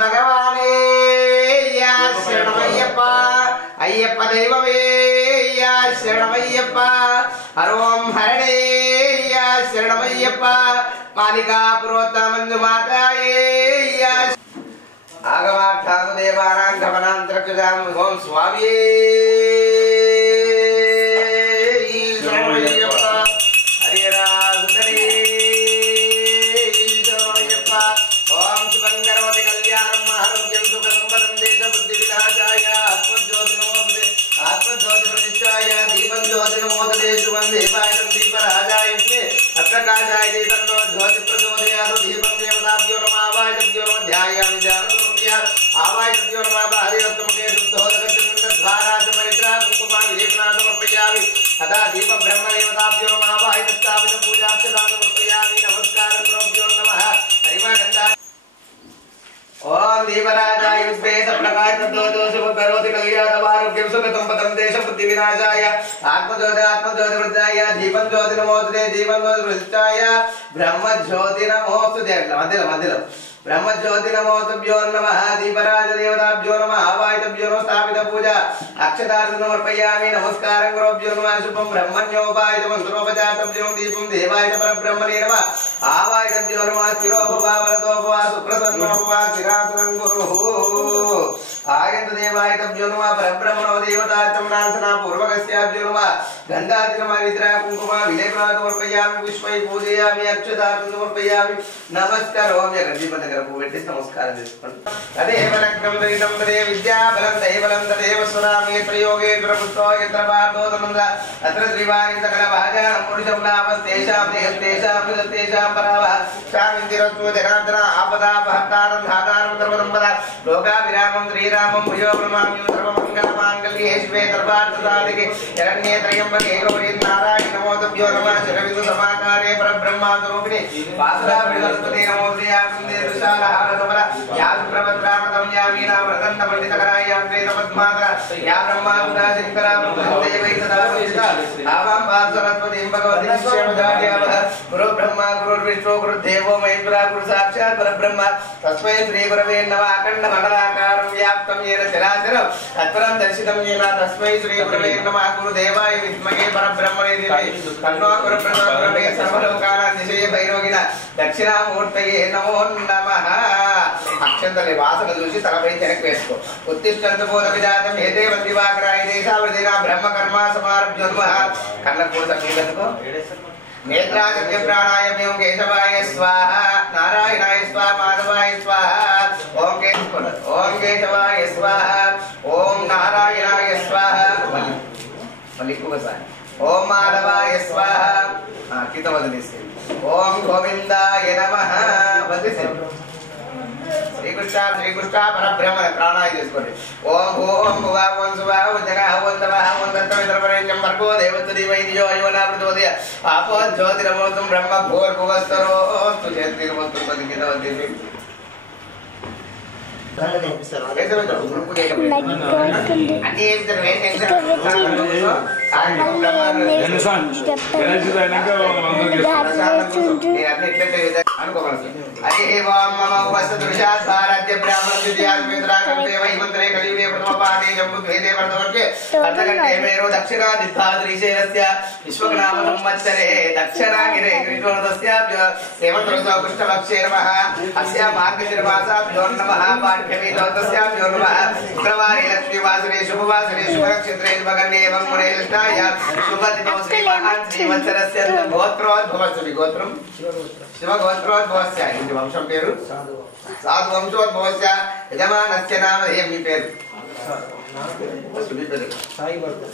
భగవానే శరణమయ్యప్ప అయ్యప్ప దైవమే శరణమయ్యప్ప హరోం హరణే శరణమయ్యప్ప మాలికా పురోత్తమందు మాతాయే ఆగమార్థాను దేవానాం గమనాంతరకృతాం ఓం స్వామియే శరణమయ్యప్ప హరిరాజుతనే శరణమయ్యప్ప ఓం శుభం కరోతి కళ్యాణం ఆరోగ్యం సుఖ సంపదం దేశ బుద్ధి వినాశాయ ఆత్మజ్యోతి నమోదే ఆత్మజ్యోతి ప్రతిష్టాయ దీపం జ్యోతి నమోదే శుభం దేవాయ దీపరాజాయ అప్రకాశాయ దీపంలో జ్యోతి ప్రచోదయాదు దీపం దేవతాభ్యో నమావాయ తభ్యో నమ ధ్యాయామి ధ్యానముఖ్య ఆవాయ తభ్యో నమ హరిరత్నముఖే శుద్ధోదకచంద్రధారాచమైత్రా కుంకుమా విలేపనాథమర్పయామి తథా దీప బ్రహ్మ దేవతాభ్యో నమావాయ తత్తాపిత పూజాక్షదానమర్పయామి నమస్కారం గురుభ్యో నమః హరిమగంధా ఓం దీపరాజాయ విశ్వేశ ప్రకాశ శుభ కరోతి కళ్యాణం ఆరోగ్యం సుఖ సంపదం దేశ బుద్ధి వినాశాయ ఆత్మజ్యోతి వృద్ధాయ దీపం జ్యోతి నమోస్తుతే దీపం జ్యోతి వృద్ధాయ బ్రహ్మజ్యోతి నమోస్తుతే మధ్యలో బ్రహ్మజ్యోతి నమోతుభ్యో నమః దీపరాజ దేవతాభ్యో నమః ఆవాయితభ్యో నమః స్థాపిత పూజ అక్షతార్థమర్పయామి నమస్కారం గురుభ్యో నమః శుభం బ్రహ్మణ్యోపాయత మంత్రోపజాతభ్యో దీపం దేవాయ పరబ్రహ్మణే నమః ఆవాయితభ్యో నమః స్థిరోపవావరతోపవా సుప్రసన్నోపవా స్థిరాసనం గురుః ఆయంత దేవాయతభ్యో నమః పరబ్రహ్మణో దేవతార్థం నాశనా పూర్వకస్యాభ్యో నమః గంధాధికమరిద్రా కుంకుమ విలేపనాథమర్పయామి పుష్పై పూజయామి అక్షతార్థమర్పయామి నమస్కారోమి గంధిపద నమస్కారం చేసుకోండి తదేవ లగ్నం దైతం తదే విద్యాబలం దైవలం తదేవ స్వరామి ప్రయోగే గురుపుత్రో యత్ర పార్థోదనంద అత్ర త్రివారి సకల భాజానం పురుషం నామస్తేషాం దేహస్తేషాం నిజస్తేషాం పరావ శాంతిరస్తు జనార్దన ఆపదాపహర్తారం ధాతారం సర్వదంపద లోకాభిరామం శ్రీరామం భుజో బ్రహ్మామి సర్వమంగళమాంగళ్యే శివే సర్వార్థసాధికే శరణ్యే త్రయంబకే గౌరీ నారాయణ నమోతుభ్యో నమః శరవిదు సమాకారే పరబ్రహ్మ స్వరూపిణి వాసుదా బృహస్పతి నమో శ్రీయామి విశాలహారతమల యా ప్రవత్రామతం యా వీణా ప్రదండ పండితకరాయ యాంత్రేత పద్మాత యా బ్రహ్మాదురా శంకరా దేవై సదా పూజిత ఆవాం పార్శ్వరస్పతిం భగవతి నిశ్చయమదార్యావః గురు బ్రహ్మ గురు విష్ణు గురు దేవో మహేశ్వర గురు సాక్షాత్ పరబ్రహ్మ తస్మై శ్రీ గురవే నమః అఖండ మండలాకారం వ్యాప్తం యేన చరాచరం తత్పరం దర్శితం యేన తస్మై శ్రీ గురవే నమః గురు దేవాయ విద్మహే పరబ్రహ్మణే ధీమహి తన్నో గురు ప్రచోదయాత్ సర్వలోకానాం దిశే భైరవగిన దక్షిణామూర్తయే నమో నమః అక్షంతలి వాసన చూసి తలపై చెనక్కి వేసుకో ఉత్తిష్టంతు బోధ విజాతం ఏదే వందివాకరాయ దేశావృతిన బ్రహ్మ కర్మ సమారభ్యో నమః కన్న కూడా సంగీతకు నేత్రాగత్య ప్రాణాయామం కేశవాయ స్వాహ నారాయణాయ స్వాహ మాధవాయ స్వాహ ఓం కేశవాయ స్వాహ ఓం నారాయణాయ స్వాహ మళ్ళీ ఇంకొకసారి ఓం మాధవాయ స్వాహ కింద వదిలేసి ఓం గోవిందాయ నమః వదిలేసి శ్రీకృష్ణ పరబ్రహ్మ ప్రాణాయ చేసుకోండి ఓం ఓం భువా ఓం సువా ఓం జగ ఓం తవ ఓం దత్తమిత్రపరేణ్యం భర్గో దేవత ధీమహి ధియో యో న ప్రచోదయాత్ ఆపో జ్యోతిరమోతం బ్రహ్మ భూర్భువస్సరోస్తు చేతిర్మోతం పదికిదవదేవి విశ్వనామ సంవత్సరే దక్షిణాగిరే అస్యా మార్గశిరమాసాభ్యో నమః పాఠ్యమీతస్యాభ్యో నమః శుక్రవారే లక్ష్మీవాసరే శుభవాసరే శుభనక్షత్రే శుభకన్యే ఏవం మునే జ్యేష్ఠాయ శుభదినో శ్రీమహాన్ శ్రీవత్సరస్య గోత్రోద్భవస్య గోత్రం శివగోత్రోద్భవస్య ఇంటి వంశం పేరు సాధు వంశోద్భవస్య యజమానస్య నామధేయం మీ పేరు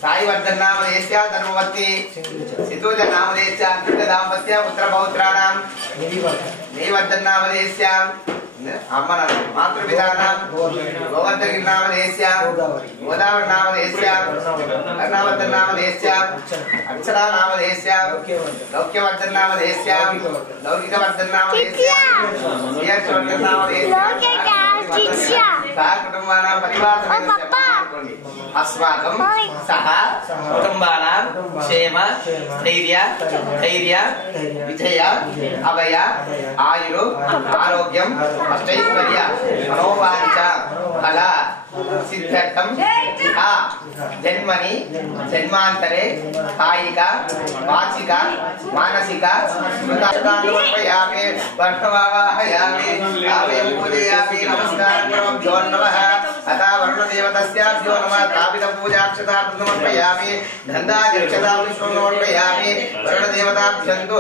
సాయి వర్ధన్ నామధేయస్య ధర్మవర్తి సిద్ధూజ నామధేయస్య అంకుట దాంపత్య పుత్ర పౌత్రాణం నీవర్ధన్ నామధేయస్య అమ్మ మాతృపితానాం గోవర్ధన్ నామధేయస్య గోదావరి నామధేయస్య కర్ణావర్ధన్ నామధేయస్య అక్షరా నామధేయస్య లౌక్యవర్ధన్ నామధేయస్య లౌకికవర్ధన్ నామధేయస్య శ్రీయర్షవర్ధన్ నామధేయస్య కుటుంబానాం పరివారం अस्माकं सह कुटुंबानां क्षेम स्थैर्य विजय अभय आयुर आरोग्यम अष्टैश्वर्य मनोभाग्य सिद्ध्यर्थम जन्मनि जन्मांतरे कायिक वाचिक मानसिक स्मृतानुवर्पयामि वर्णवाहयामि आवें पूजयामि नमस्कारं नमः अथा वरुणदेवतस्याभ्यो नमः तापितपूजाक्षतां समर्पयामि गन्धाजक्षतां समर्पयामि वरुणदेवताभ्यन्तु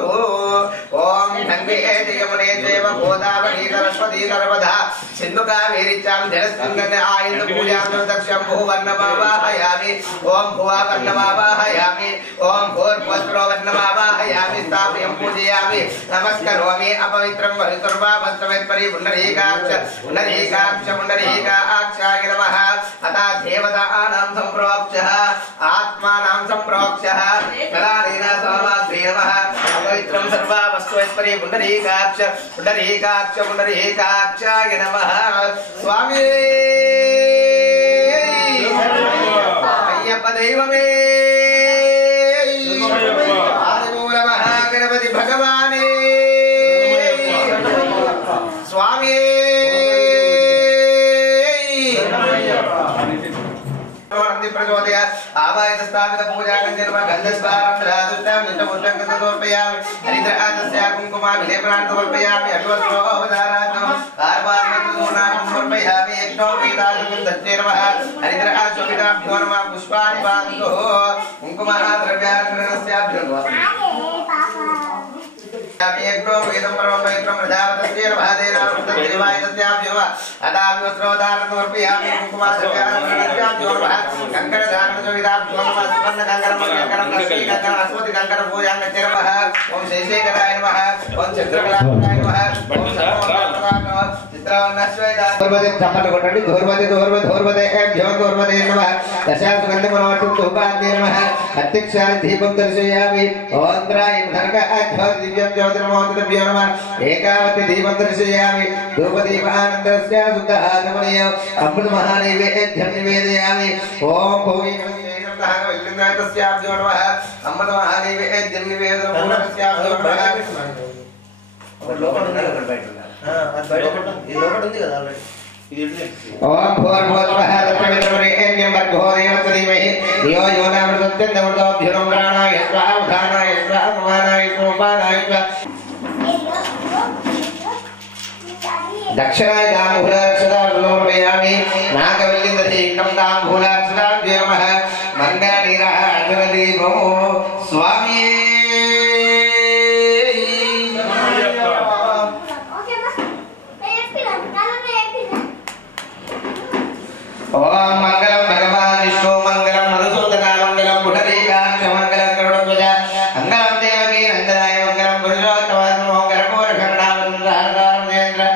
ओम गंगे यमुने चैव गोदावरी सरस्वती नर्मदा सिन्धु कावेरीचां जलस्कन्धे आयुध पूजां दक्षं भुवन्नमावाहयामि ओम भुवन्नमावाहयामि ओम भूर्भुवस्रो वन्नमावाहयामि स्थापयं पूजयामि नमस्करोमि अपवित्रं वरितुर्वा वस्त्रमेत्परि पुण्डरीकाक्ष पुण्डरीकाक्षाय नमः अथा देवतानां सम्प्रोक्षः आत्मानां सम्प्रोक्षः कलालीन सोमाग्रे नमः अपवित्रं सर्वा वस्तुमेत्परि पुण्डरीकाक्षाय नमः स्वामी अय्यप्प दैवमे आदिमूल महागणपति भगवाने स्वामी आवाहित स्थापित पूजा गंधस्वारं राजुष्टां निष्ठपुष्टं समर्पयामि हरिद्राजस्य कुंकुमा विलेपनां समर्पयामि अश्वत्थो अवतारात्मं कार्पाणं समर्पयामि एकनो पीताजं दत्ते नमः हरिद्राजोपिताभ्यो नमः पुष्पाणि पान्तु कुंकुमा द्रव्याग्रहस्याभ्यो नमः एकनो वेदं परमपवित्रं प्रजापतये नमः देवाय तस्याभ्यो नमः अताभ्यो वस्त्रोदानं समर्पयामि कुंकुमा द्रव्याग्रहस्याभ्यो नमः कंकणधारणसुविधाभ्यो नमः सुवर्णकङ्कणं लक्ष्मीकङ्कणं अस्मति कङ्कणं पूजां नमः ओम शैशेकराय नमः ओम चन्द्रकलाय नमः ओम चित्रवर्णस्वेदाय धूर्वते चम्पल कोटंडी धूर्वते नमः दशासुगन्धमनोर्तुं धूपान्ते नमः अत्यक्षाय दीपं दर्शयामि ओन्द्राय धर्गः दिव्यं ज्योतिर्मोहन्तभ्यो नमः एकावति दीपं दर्शयामि धूपदीपानन्दस्य शुद्धः अमृतमहानैवेद्यं निवेदयामि ओम भूमि तस्याभ्यो नमः अमृतमहानैवेद्यं निवेदयामि ओम भूर्भुवस्वः तत्सवितुर्वरेण्यं भर्गो देवस्य धीमहि धियो यो न प्रचोदयात् प्राणाय स्वाहा उदानाय स्वाहा समानाय सोपानाय दक्षिणाय ताम्बूलाक्षतां नागवल्लिन्दतीकं ताम्बूलाक्षताभ्यो नमः मङ्गलनीराजनदीपो स्वामी ओम मंगलम भगवान विष्णु मंगलम मधुसूदना मंगलम पुंडरीकाक्ष मंगलम गरुड़ध्वज मंगलम देवकी नंदनाय मंगलम पुरुषोत्तमाय मंगलम मोरखंडावंद्रहारदारेन्द्र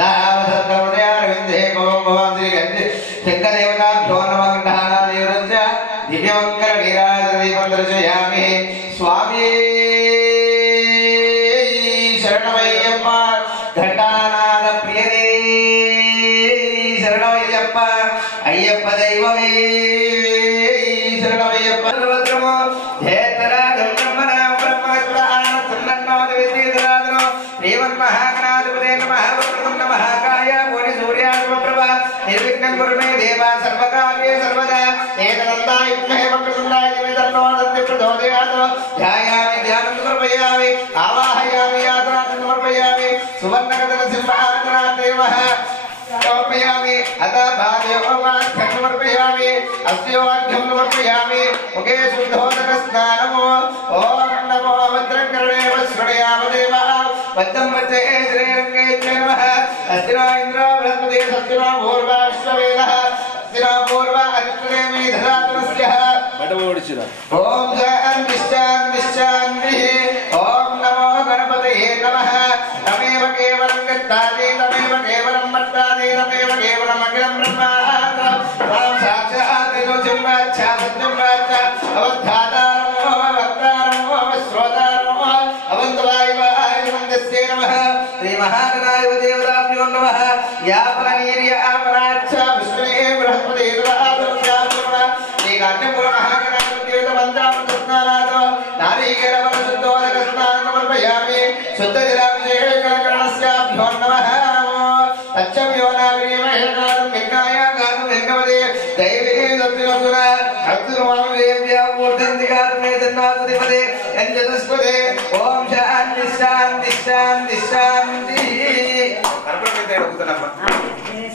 दावसत्तमदयारविंदे भवं श्री गंधे शंकरदेवताभ्यो नमः गंधानादेवस्य दिव्यमंगल नीराजनदीपं दर्शयामि स्वामी शरणमय्यप्प घटानाद प्रियने शरणमय्यप्प अय्यप्प दैवमे शरणमय्यप्प सर्वत्रमो हेतरागं ब्रह्मणां ब्रह्मस्वरान् सन्नन्नोद विद्युतराधनो श्रीमन्महागणाधिपते नमः वक्रतुं नमः काय कोटि सूर्यासमप्रभा निर्विघ्नं कुरु मे देव सर्वकार्ये सर्वदा एकदन्ताय विद्महे वक्रतुण्डाय धीमहि तन्नो दन्ति प्रचोदयात् ध्यायामि ध्यानं समर्पयामि आवाहयामि यात्रां समर्पयामि सुवर्णकदलसिंहासनादेवः समर्पयामि अतः भाग्योवाक्यं समर्पयामि अस्योवाक्यं समर्पयामि मुखे शुद्धोदकस्नानमो ओम नमो भद्रकर्णे वस्त्रयामदेव वद्दं वच्चे श्रीरङ्गे नमः अस्तिनो इन्द्रो बृहस्पति सत्तिनो भूर्वाश्ववेदः अस्तिनो भूर्वा अरिष्टनेमि धरातुरस्यः ओम शान्तिः ओम नमो गणपतये नमः तमेव केवलं गच्छाति तमेव केवलं मत्ताति तमेव केवलं अखिलं ब्रह्माण्डं तां साक्षात् विष्णुचिम्बाच्छा सत्यम्बाच्छा अवधातारमो वक्तारमो विश्रोतारमो अवन्तवायुवाय मन्दस्ये नमः श्रीमहागणाय देवताभ्यो नमः यापनीर्य आपराच्छा विष्णुवे बृहस्पति नमः श्रीकान्यपुरमहागणाधिपतिर्वन्दामृतस्नानातो नारीकेलवरशुद्धोदकस्नानं समर्पयामि शुद्धजलाभिषेककरणस्याभ्यो नमः तच्चव्यो नाविमहेकालं विघ्नाय गातुं लिङ्गवदे దైవే దత్తున అర్జునవామదేవ్యా మూర్తిందిగాత్మే తన్నాతుదిపదే అంజదస్పదే ఓం శాంతి శాంతి శాంతి శాంతి కర్పూరమితే అడుగుతున్నామా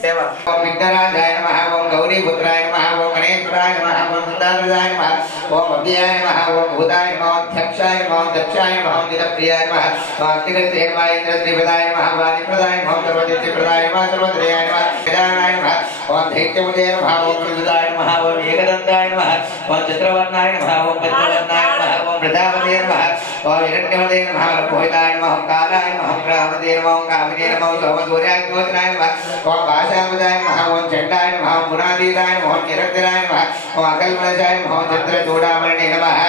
సేవ ఓం విఘ్నరాజాయ నమః ఓం గౌరీపుత్రాయ నమః ఓం గణేశ్వరాయ నమః ఓం సుందరాయ నమః ఓం అవ్యయాయ నమః ఓం భూతాయ నమః ఓం ధ్యక్షాయ నమః ఓం దక్షాయ నమః ఓం దినప్రియాయ నమః ఓం అగ్నిగణితే నమః ఇంద్రశ్రీపదాయ నమః వాణిప్రదాయ నమః సర్వదిత్యప్రదాయ నమః సర్వద్రయాయ నమః గజానాయ నమః ఓం దైత్యముదే నమః ఓం కృతాయ నమః ఓం ఏకదంతాయ నమః ఓం చతుర్వర్ణాయ నమః ఓం పంచవర్ణాయ నమః ఓం ప్రజాపతే నమః ఓం హిరణ్యవదే నమః ఓం భోయితాయ నమః ఓం కాలాయ నమః ఓం రామదే నమః ఓం కామినే నమః ఓం సోమసూర్యాగ్నిహోత్రాయ నమః ఓం భాషాపదాయ నమః ఓం చండాయ నమః ఓం గుణాతీతాయ నమః ఓం నిరంతరాయ నమః ఓం అకల్మషాయ నమః ఓం చంద్రచూడామణే నమః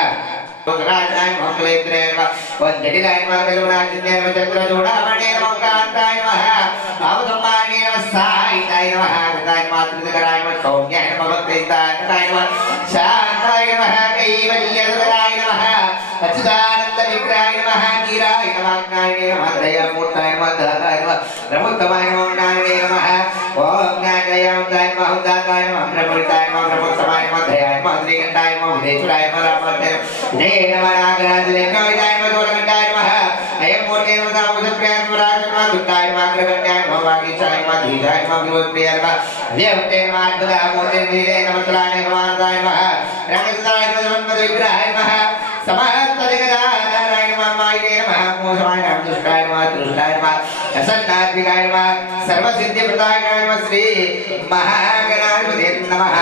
రాజాయ నమః క్లేత్రే నమః ఓం జటిలాయ నమః కల్మనాజిన్యాయ నమః చంద్రచూడామణే నమః కాంతాయ నమః ఆవసంపాయనే నమః సాయితాయ నమః గతాయ నమః త్రిదకరాయ నమః సౌమ్యాయ నమః భక్తైతాయ నమః శాంతాయ నమః కైవల్యదరాయ నమః అచ్యుతానంద విగ్రహాయ నమః నీరాయ నమః జ్ఞానాయ నమః దయామూర్తాయ నమః దాతాయ నమః బ్రహ్మోత్తమాయ నమః జ్ఞానాయ నమః ఓం జ్ఞానదయామూర్తాయ నమః దాతాయ నమః బ్రహ్మోత్తమాయ నమః బ్రహ్మోత్తమాయ నమః దయాయ నమః శ్రీకంఠాయ నమః విదేశురాయ నమః రామాయ దే నమః నాగరాజలింగాయ నమః దోలకంఠాయ నమః అయం మూర్తే నమః సాముద్రప్రియాయ నమః రాజనమః దుర్గాయ నమః అగ్రగణ్యాయ నమః వాగీశాయ నమః ధీరాయ నమః విరోధప్రియాయ నమః అవ్యక్తే నమః అద్భుతామూర్తే నీలే నమః తులాయ నమః నమః రంగసుతాయ నమః విగ్రహాయ నమః సమస్తదిగదాధారాయ నమః మాయే నమః మోహమాయ నమః దుష్టాయ నమః దుష్టాయ నమః అసన్నాత్మికాయ నమః సర్వసిద్ధిప్రదాయ నమః శ్రీ మహాగణాధిపతే నమః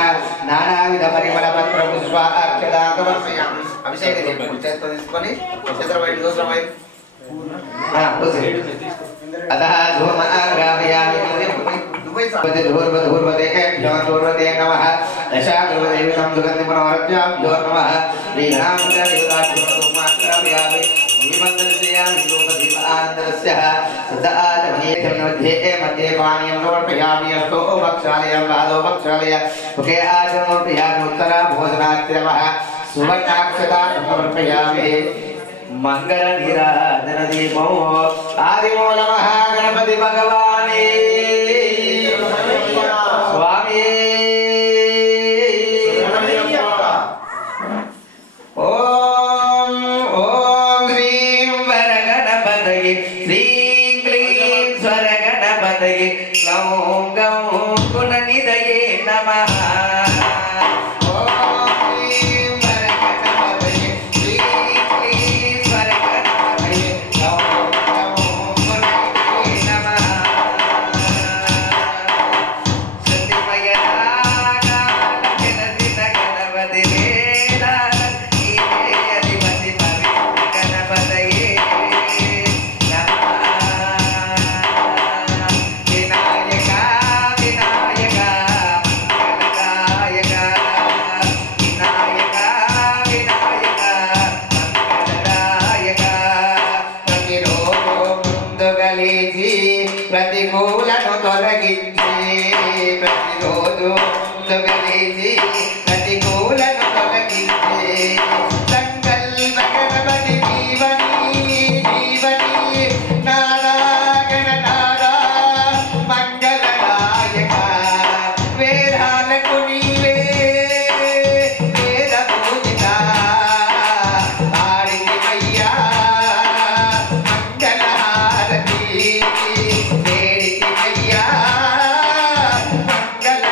నానావిధ పరిమళ పత్ర పుష్ప అక్షతా సమర్పయామి అభిషేక దీపం చేత్తో తీసుకొని చేతుల బయట దూసరమై అతః ధూమ ఆగ్రామయామి ధూర్వతే నమః దశాగ్రవదేవితం సుగంధిమనోరత్యాభ్యో నమః శ్రీరామదేవతాగ్రవమాగ్రామయామి శ్రీమంగళశ్రేయామి రూపదీపానందరస్య సదాచమనీయం మధ్యే పానీయం సమర్పయామి అస్తో భక్షాలయం బాధో భక్షాలయ ముఖే ఆచమో ప్రియామి ఉత్తరా భోజనాత్రమః సువర్ణాక్షతా సమర్పయామి మంగళ నీరాజన దీపో ఆదిమూల మహాగణపతి భగవానే స్వామి ఓం ఓం హ్రీం వరగణపతయే శ్రీం క్లీం స్వరగణపతయే క్లౌం గౌం గుణనిధయే నమః ప్రతికూలను తొలగించి ప్రతిరోజు తొలగించి ప్రతికూలను తొలగించి సంకల్ప గణపతి జీవని జీవని నారాయణ నారా మంగళనాయక వేదాలకు నీవే వేద పూజిత ఆడికి అయ్యా మంగళహారతి వేడికి అయ్యా మంగళ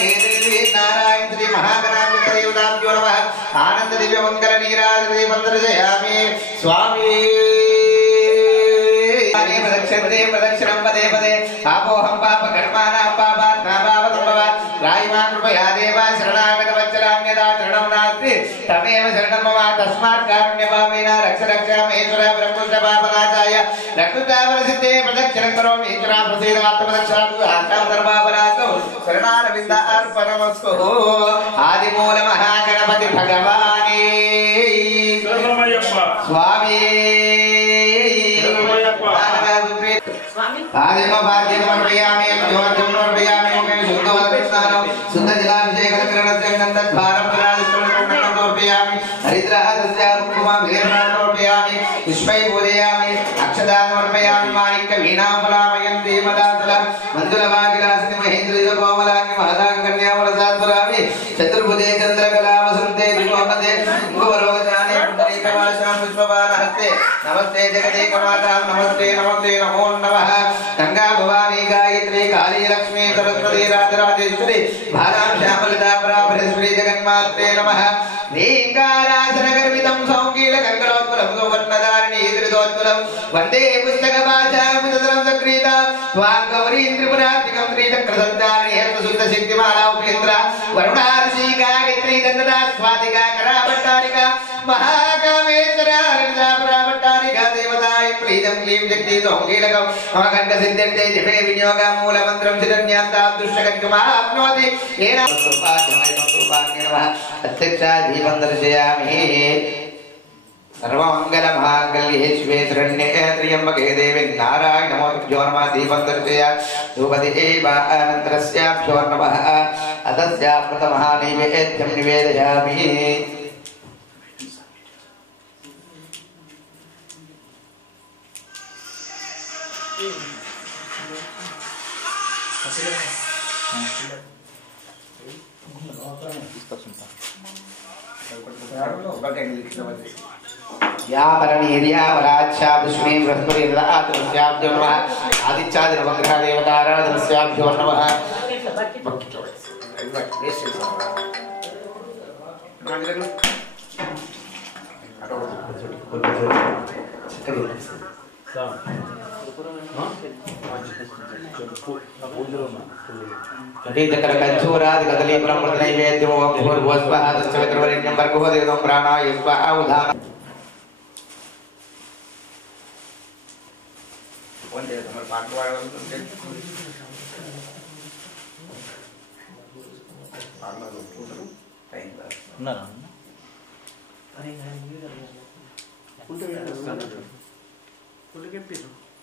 देवी नारायण श्री महागणाधिपति देवताभ्यो नमः आनंद दिव्य मंगल नीराजते मंत्रयामि स्वामी प्रदक्षिणे प्रदक्षिणं पदे पदे आपोहं पाप कर्माणां पापात् नाभावतम्भवात् रायमान् कृपया देवा शरणागत वत्सलान्यदा शरणं नास्ति तमेव शरणं मम तस्मात् कारुण्यभावेन रक्ष रक्षामेश्वर ब्रह्मोत्सवापनाचाय रक्षुतावरसिद्धे प्रदक्षिणं करोमि ईश्वरा प्रसीद आत्मरक्षातु आत्मं सर्वापरातु शरणारविन्द अर्पणमस्तु आदिमूल महागणपति भगवाने स्वामी आदिम भाग्यं समर्पयामि ज्योतिं समर्पयामि ओम शुद्धवदस्नानं शुद्धजलाभिषेककरणस्य नन्दद्वारं प्रदायित्वं समर्पयामि हरिद्रहस्य कुङ्कुमं समर्पयामि पुष्पै पूजयामि अक्षतां समर्पयामि माणिक्य वीणाफलामयं देवदासलं मन्दुलवागिलासिनि महेन्द्रकोमलांगि महदाङ्गन्यावरसात्वरामि चतुर्भुजे चन्द्रकलावसन्ते विकोमते कुङ्कुमरोगजाने पुण्डरीकवासां पुष्पवानहस्ते नमस्ते जगदेकमाता नमस्ते नमस्ते नमो नमः गंगा भवानी गायत्री काली लक्ष्मी सरस्वती राजराजेश्वरी भारां श्यामलता पराभरेश्वरी जगन्मात्रे नमः नींगारासनगर्भितं सौकीलकङ्करोत्पलं सुवर्णधारिणी त्रिदोत्पलं वन्दे पुस्तकवाचां विदधनं सक्रीता त्वां गौरीं त्रिपुरात्मिकं त्रिचक्रसन्धारिणी हेतुशुद्धशक्तिमाला उपेन्द्रा वरुणार्षी गायत्री दण्डदा स्वातिका कराभट्टारिका महाकामेश्वरा हरिता पराभट्टारिका देवताय प्रीतं क्लीं शक्ति सौकीलकं ममकण्ठ सिद्ध्यर्थे जपे विनियोगं मूलमन्त्रं शिरण्यान्तां दुष्टकर्माप्नोति येन अत्यक्षादीपं दर्शयामि सर्वमङ्गलमाङ्गल्ये शिवे शरण्ये त्र्यम्बके देवी नारायण नमोऽस्तुभ्यो नमः दीपं दर्शयामि धूपदीपानन्तरस्याभ्यो नमः अतस्या प्रथमः नैवेद्यं निवेदयामि यापरणीर्यावराच्छापुष्मे बृहस्पतिर्दातुस्याभ्यो नमः आदित्यादिनवग्रह देवताराधनस्याभ्यो नमः कंचूरादि कदलीफलं नैवेद्यं भूर्भुवस्वः तस्यवितृवरेण्यं भर्गो देवं प्राणाय स्वाहा उदान वंदे समर पाठवाळवंते आगलो टाइम ना अरे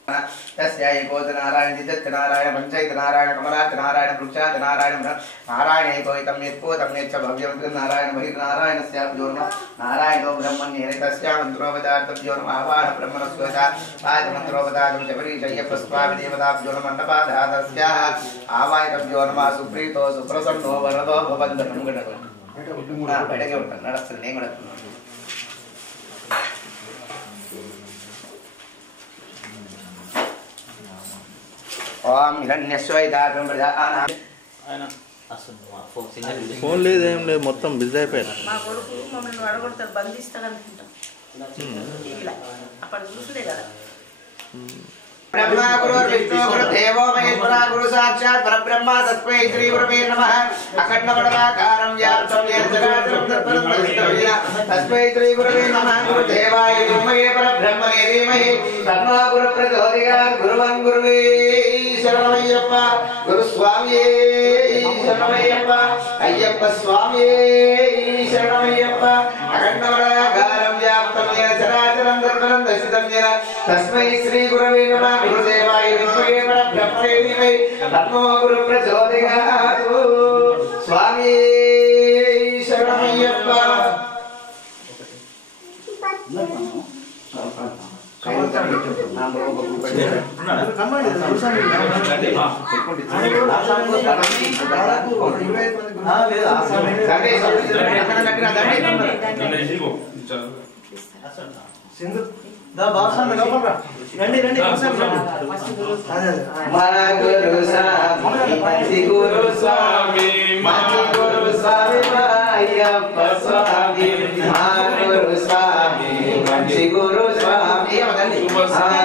तस्याय गोद नारायण दिदत्त नारायण पंचायत नारायण कमलात नारायण वृक्षात नारायण नारायण एकोहितं यत्कोतं यच्च भव्यं नारायण बहिर्नारायणस्याभ्यो नमः नारायणो ब्रह्मण्ये तस्या मन्त्रोपदार्थभ्यो नमः आवाह ब्रह्मणस्वता आज मन्त्रोपदार्थं जपरीशय्यप्रस्वामि देवताभ्यो नमः मण्डपाधातस्याः आवाहितभ्यो नमः सुप्रीतो सुप्रसन्नो वरदो भवन्तु गणपति नडस्तु నేను కూడా ओम हिरण्यश्वैताकं प्रजाना ఆయన ఫోన్ లేదు ఏం లేదు మొత్తం బిజీ అయిపోయారు మా కొడుకు మమ్మల్ని అడగొడతాడు బంధిస్తాడు అనుకుంటా ఇలా అప్పుడు చూసులే కదా ब्रह्मा गुरु विष्णु गुरु देवो महेश्वरा गुरु साक्षात् परब्रह्म तस्मै श्री गुरवे नमः अखण्डमण्डलाकारं व्याप्तं येन चराचरं तत्परं दर्शितव्या तस्मै श्री गुरवे नमः गुरु देवाय धीमहि परब्रह्मणे धीमहि तन्नो गुरु प्रचोदयात् गुरुवं गुरुवे शरणमय्यप्प गुरु स्वामिये शरणमय्यप्प अय्यप्प स्वामिये शरणमय्यप्प अखण्डमण्डलाकारं व्याप्तं येन चराचरं तत्परं दर्शितव्या तस्मै श्री गुरवे नमः गुरुदेवाय विद्महे परब्रह्मणे धीमहि तन्नो गुरु प्रचोदयात् स्वामी शरणमय्यप्प दा बासा में लोपल रा रंडी रंडी मन गुरु स्वामी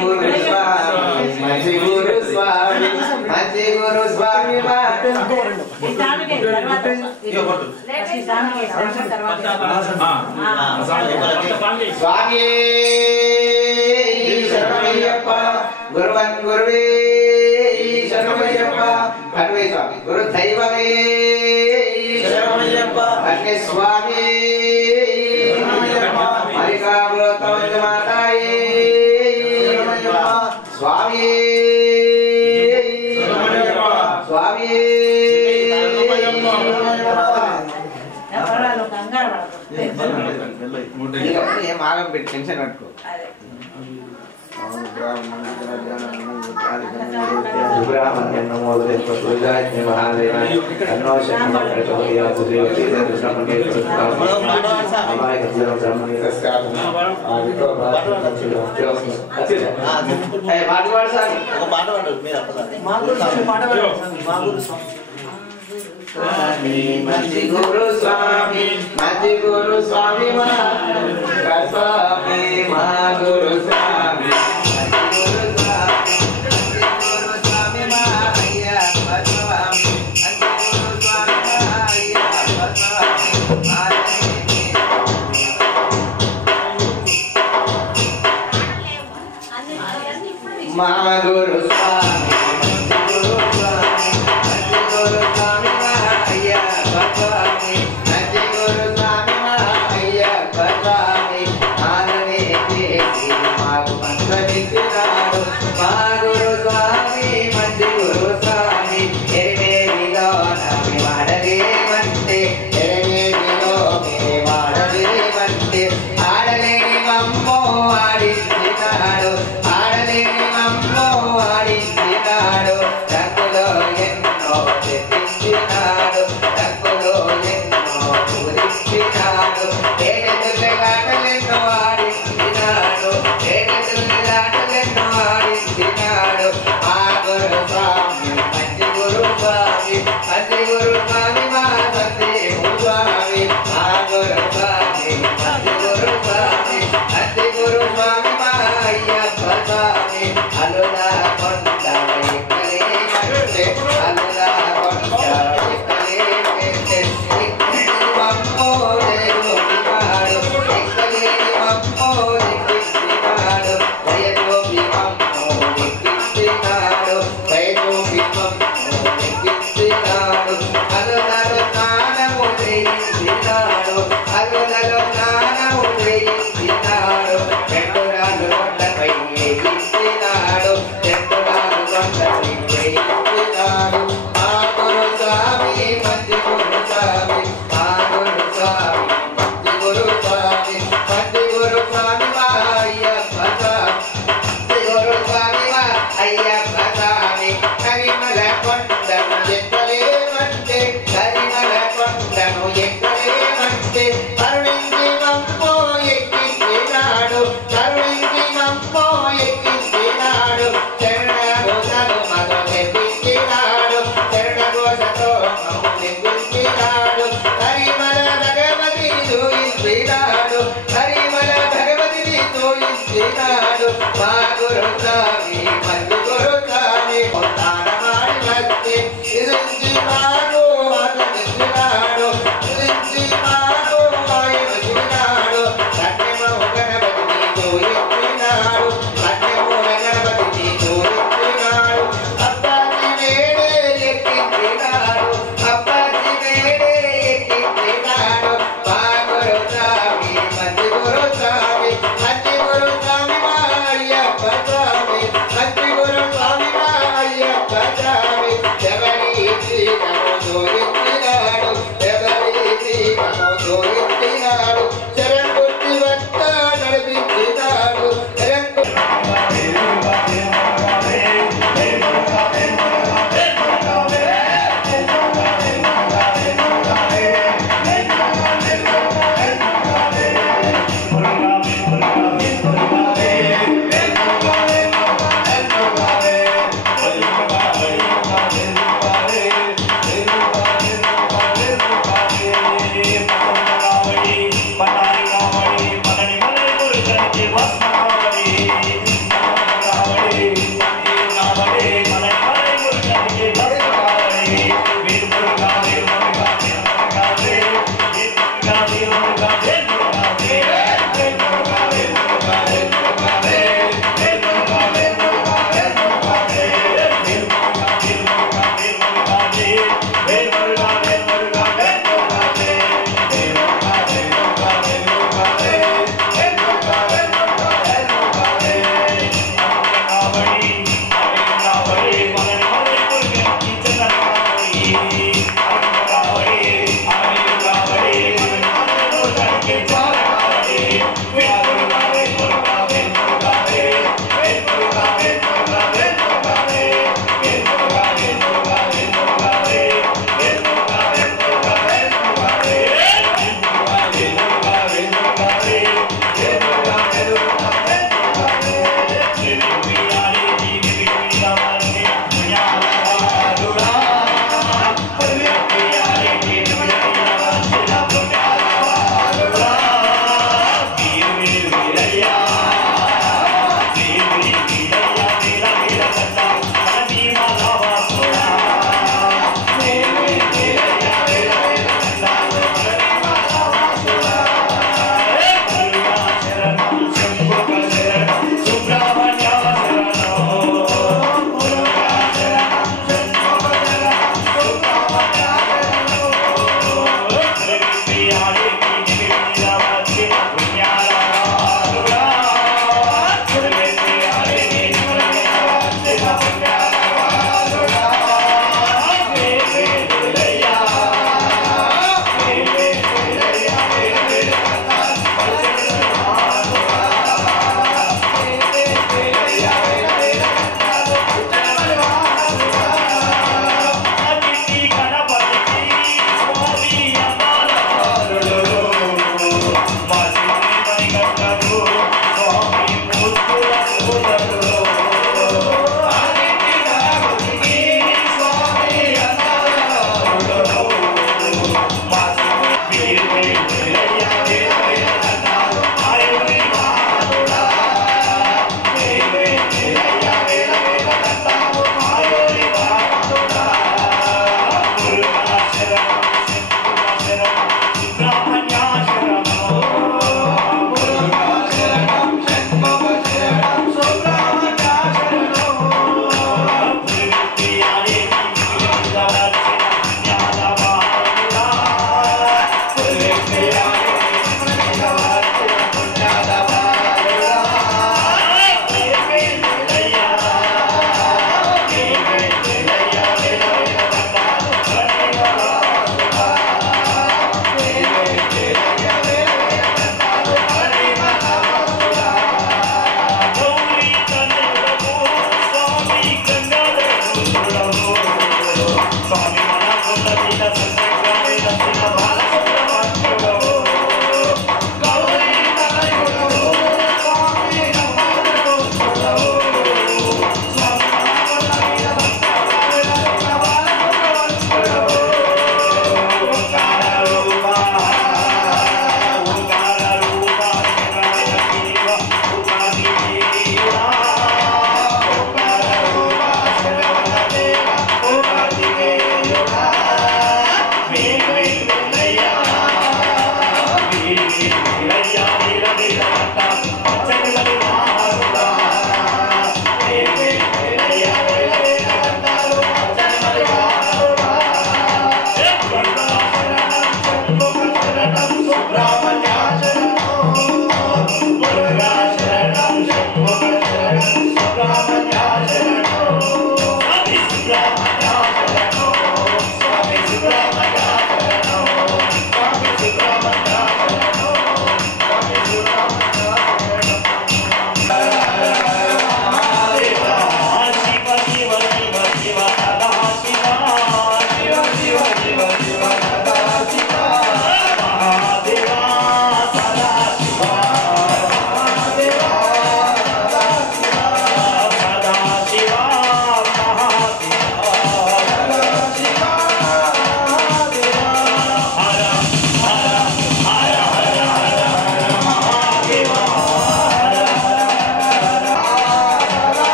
గురు స్వామి మంచి గురు స్వామి మంచి గురు స్వామి స్వామి శరణమయ్యప్ప గురువన్ గురువే శరణమయ్యప్ప కన్వే స్వామి గురు దైవమే శరణమయ్యప్ప అన్య స్వామి మాతాయే స్వామి స్వామి ఏం ఆగం పెట్టి టెన్షన్ పట్టుకో మంచి గురు స్వామి మంచి గురు స్వామి మా గురు స్వామి మా గురు స్వామి Jai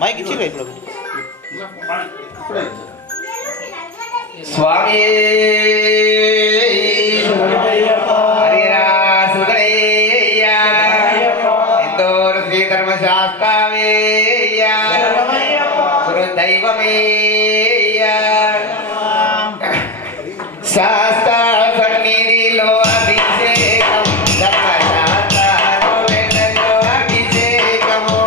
మైక్ ఇచ్చిరా ఇప్పుడు స్వామి ఇందోర్ శ్రీ ధర్మశాస్త్రవేయ దైవమే శాస్త్ర సన్నిధిలో అభిషేకం ధర్మశాస్త్రలో అభిషేకము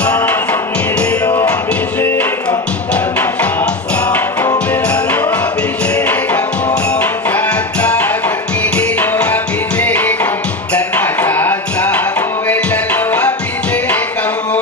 సన్నిధిలో అభిషేకం ధర్మశాస్త్రము అభిషేకము శాస్త్ర సన్నిధిలో అభిషేకం ధర్మశాస్త్రము అభిషేకము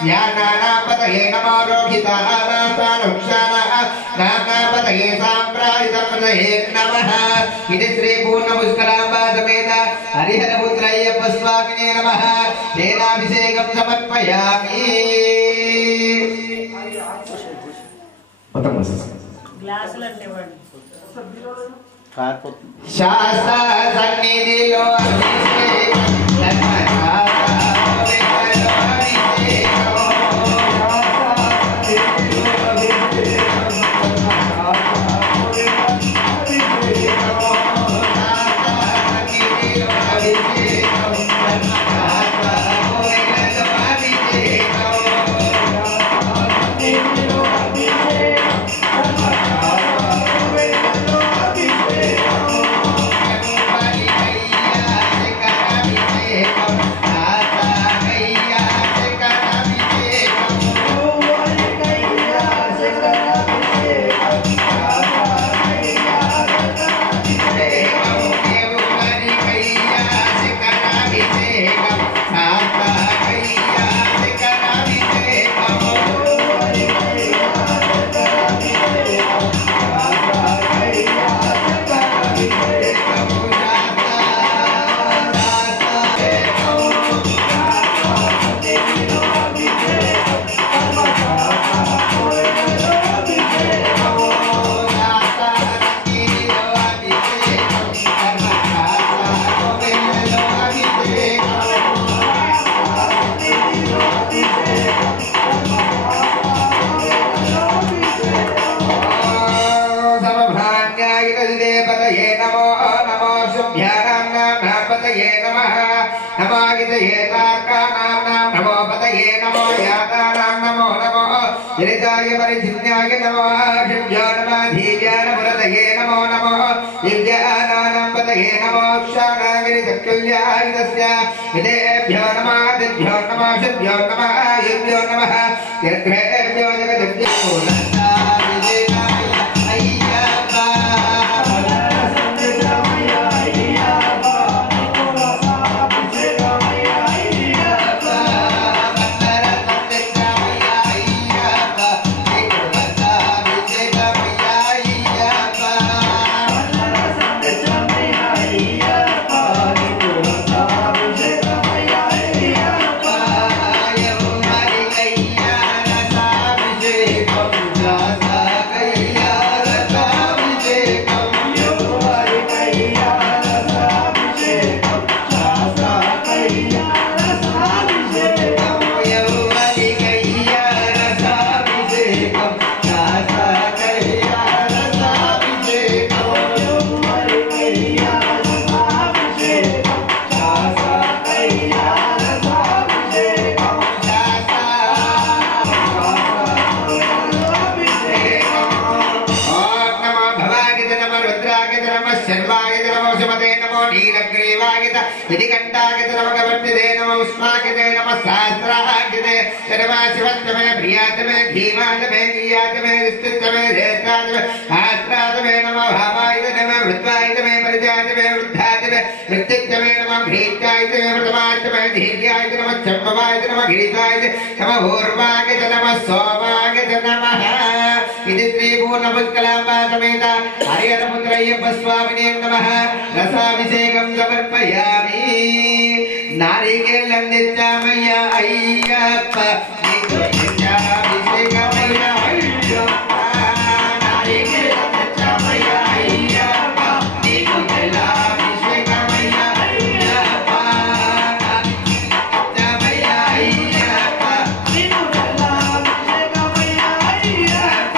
ज्ञानानापतये नमो रोहितानासानुक्षानः नानापतये साम्प्रायितपतये नमः इति श्री पूर्णपुष्कराम्बा समेत हरिहरपुत्रय्यप्प स्वामिने नमः तेनाभिषेकं समर्पयामि शास्त्र सन्निधिलो Come विनिताय परिचिन्याय नमो शिव्यो नमः धीर्याय मुरतये नमो नमो दिव्यानानां पतये नमो क्षारागिरिचक्कुल्याय तस्य विदेभ्यो नमः दिभ्यो नमः शिव्यो नमः युभ्यो नमः यद्भ्यो जगद्भ्यो शिवत्तमे प्रियात्मे धीमात्मे गीयात्मे निष्ठितमे धेत्रात्मे आस्त्रात्मे नमो भावायतमे वृद्धायतमे परिजातमे वृद्धात्मे वृत्तित्तमे नमः भीत्यायतमे प्रथमात्मे धीर्यायत नमः चम्पवायत नमः गिरितायत नमः भूर्वागत नमः सोमागत नमः इति श्री पूर्णपुष्कलाम्बा समेत हरिहरपुत्रय्यप्प स्वामिने नमः रसाभिषेकं समर्पयामि नारिकेलं नित्यामय्या अय्यप्प नित्याभिषेकमय्या अय्यप्प नारिकेलं नित्यामय्या अय्यप्प नित्याभिषेकमय्या अय्यप्प नित्यामय्या अय्यप्प नित्याभिषेकमय्या अय्यप्प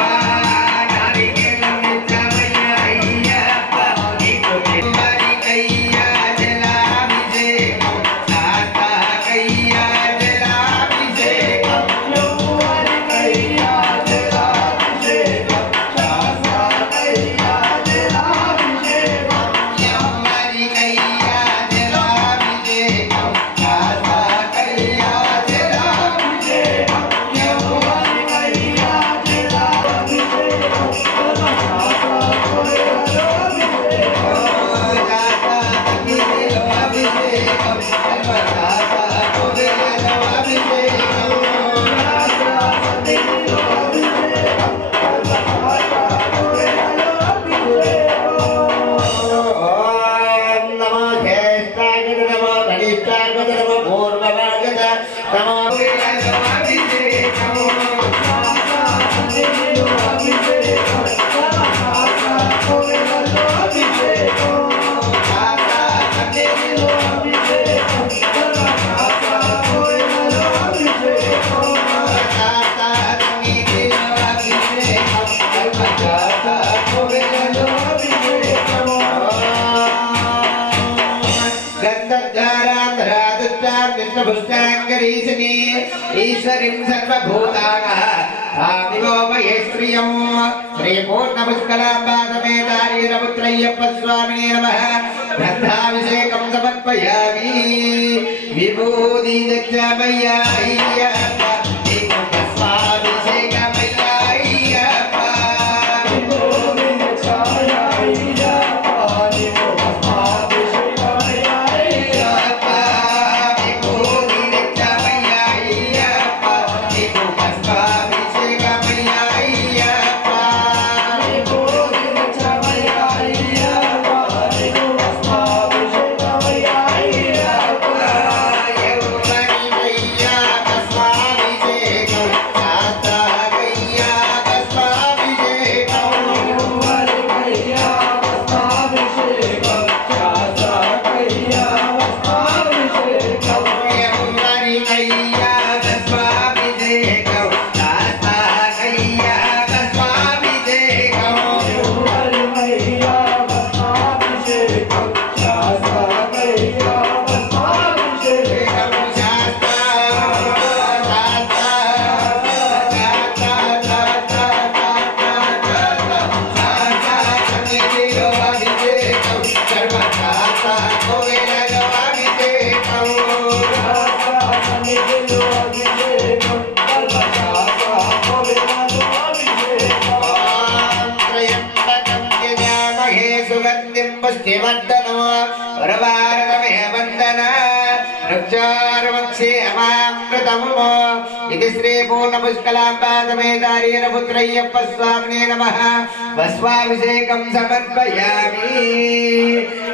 नारिकेलं नित्यामय्या अय्यप्प नित्यामय्या जलाभिषेकं साताकय्या जलाभिषेकं योवरिकय्या जलाभिषेकं साताकय्या जलाभिषेकं योवरिकय्या जलाभिषेकं साताकय्या जलाभिषेकं योवरिकय्या ईश्वरीं सर्वभूतानां आदिवोमहेश्रियं श्री पूर्णपुष्कलाम्बा समेत हरिहरपुत्रय्यप्प स्वामिने नमः गन्धाभिषेकं समर्पयामि विभूति दक्षमय्या अय्यप्प स्वाभिषेकमय्या अय्यप्प विभूति दक्षमय्या अय्यप्प स्वाभिषेकमय्या अय्यप्प विभूति दक्षमय्या अय्यप्प स्वाभिषेकमय्या अय्यप्प विभूति दक्षमय्या अय्यप्प स्वाभिषेकमय्या अय्यप्प योवरिकय्या पुष्टिवर्धनो वरवारदमे वन्दना रक्षारवक्षेमामृतमुमो इति श्री पूर्णपुष्कलाम्बासमेतार्यन पुत्रय्यप्प स्वामिने नमः वस्वाभिषेकं समर्पयामि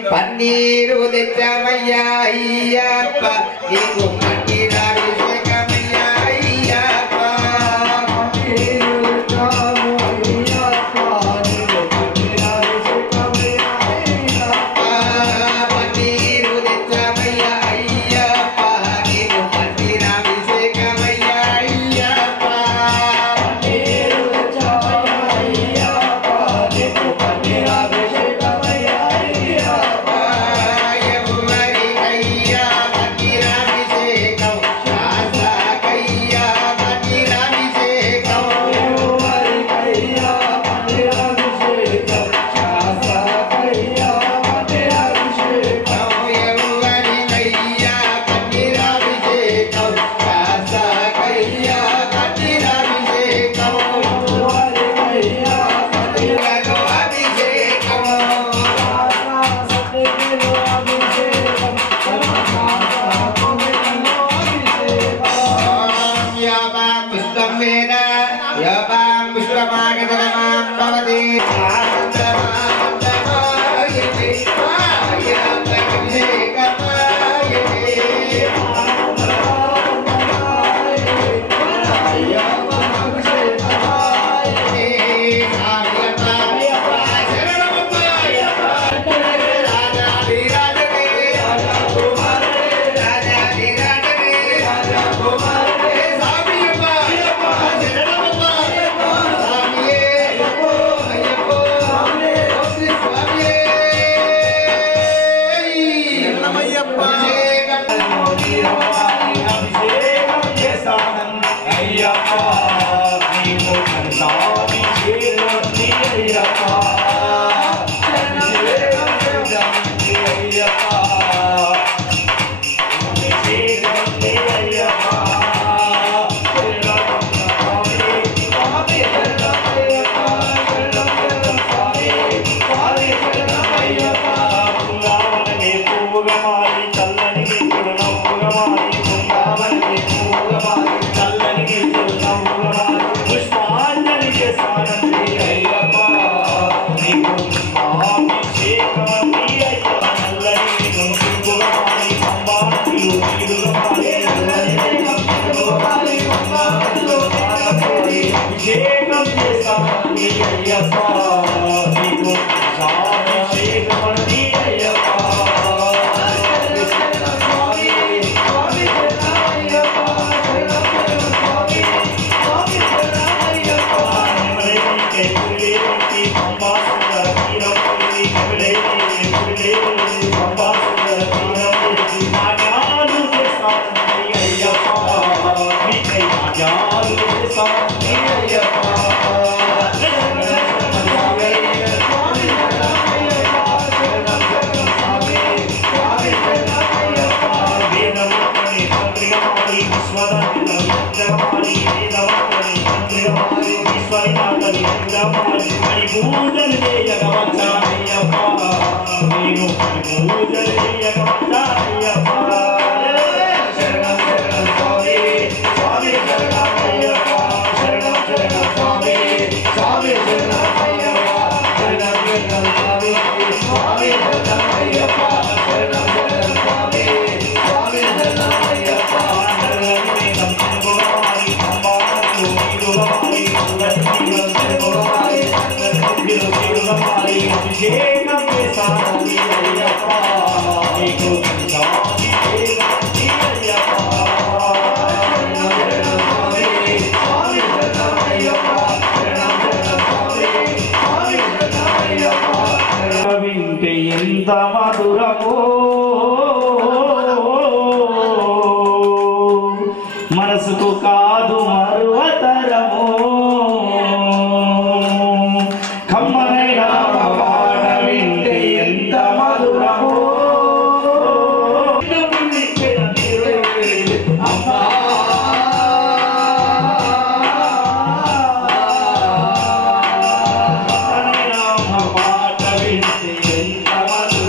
पन्नीरु तेच्चामय्या अय्यप्प नीकु पन्नीराभिषेकमय्या अय्यप्प మనసుకు కాదు మరువతరము కమ్మనైన పాట వింటే ఎంత మధురము అమ్మా పాట వింటే ఎంత మధురము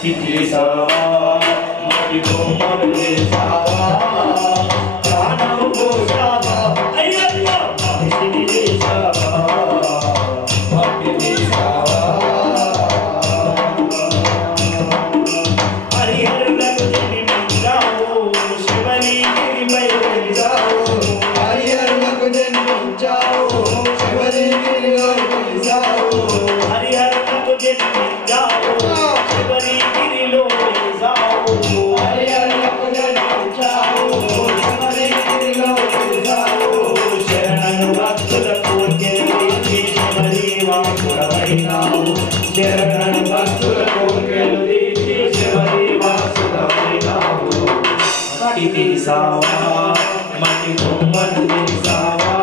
Kita చేసావా మట్టి బొమ్మలు చేసావా ప్రాణం పోసావా అయ్యప్ప మనిషిని చేసావా మట్టి చేసావా హరిహరులకు జన్మించావు శివలింగిపై వెలిసావు హరిహరులకు జన్మించావు శివలింగిలో వెలిసావు హరిహరులకు జన్మించావు శివలింగిలో వెలిసావు హరిహరులకు జన్మించావు శివలింగిలో వెలిసావు శరణను భక్తుల కోర్కెలు తీర్చి శబరివాసుడవైనావు శరణను భక్తుల కోర్కెలు తీర్చి శబరివాసుడవైనావు మట్టి తీసావా మట్టి బొమ్మలు తీసావా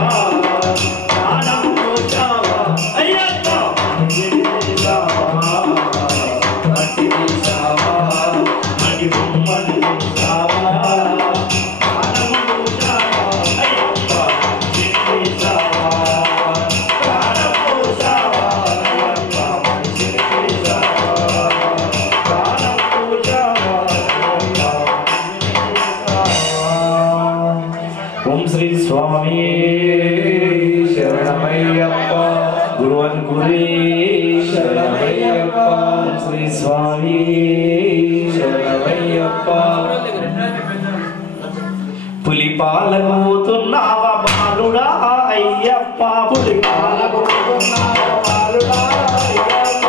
ప్రాణం పోసావా అయ్యప్ప మట్టి తీసావా మట్టి తీసావా మట్టి బొమ్మలు తీసావా ప్రాణం పోసావా అయ్యప్ప మట్టి తీసావా ప్రాణం పోసావా అయ్యప్ప మట్టి తీసావా ప్రాణం పోసావా ఓం శ్రీ స్వామి శరణమయ్యప్ప గురువన్ గురే శరణమయ్యప్ప ఓం శ్రీ స్వామి శరణమయ్యప్ప పులి పాలకుతున్నావా బాలుడా అయ్యప్ప పులి పాలకుతున్నావా బాలుడా అయ్యప్ప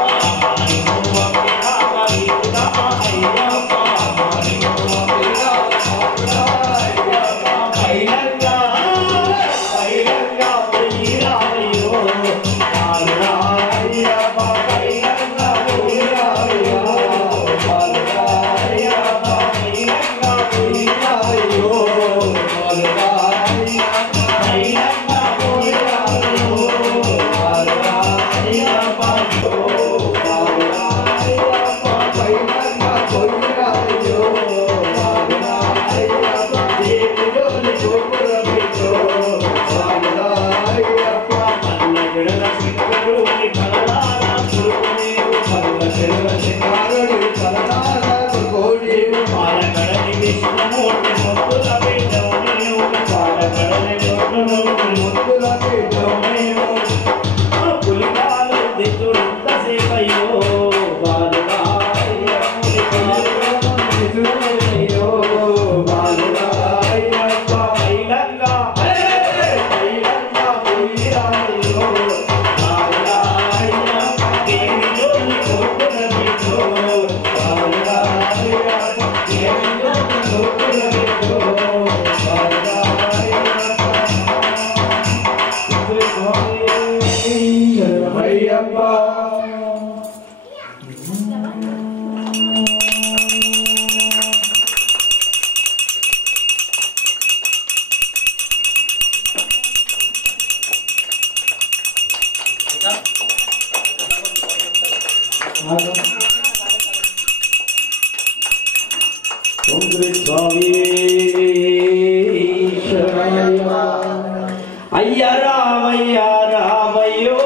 అయ్యా రామయ్యా రామయ్యో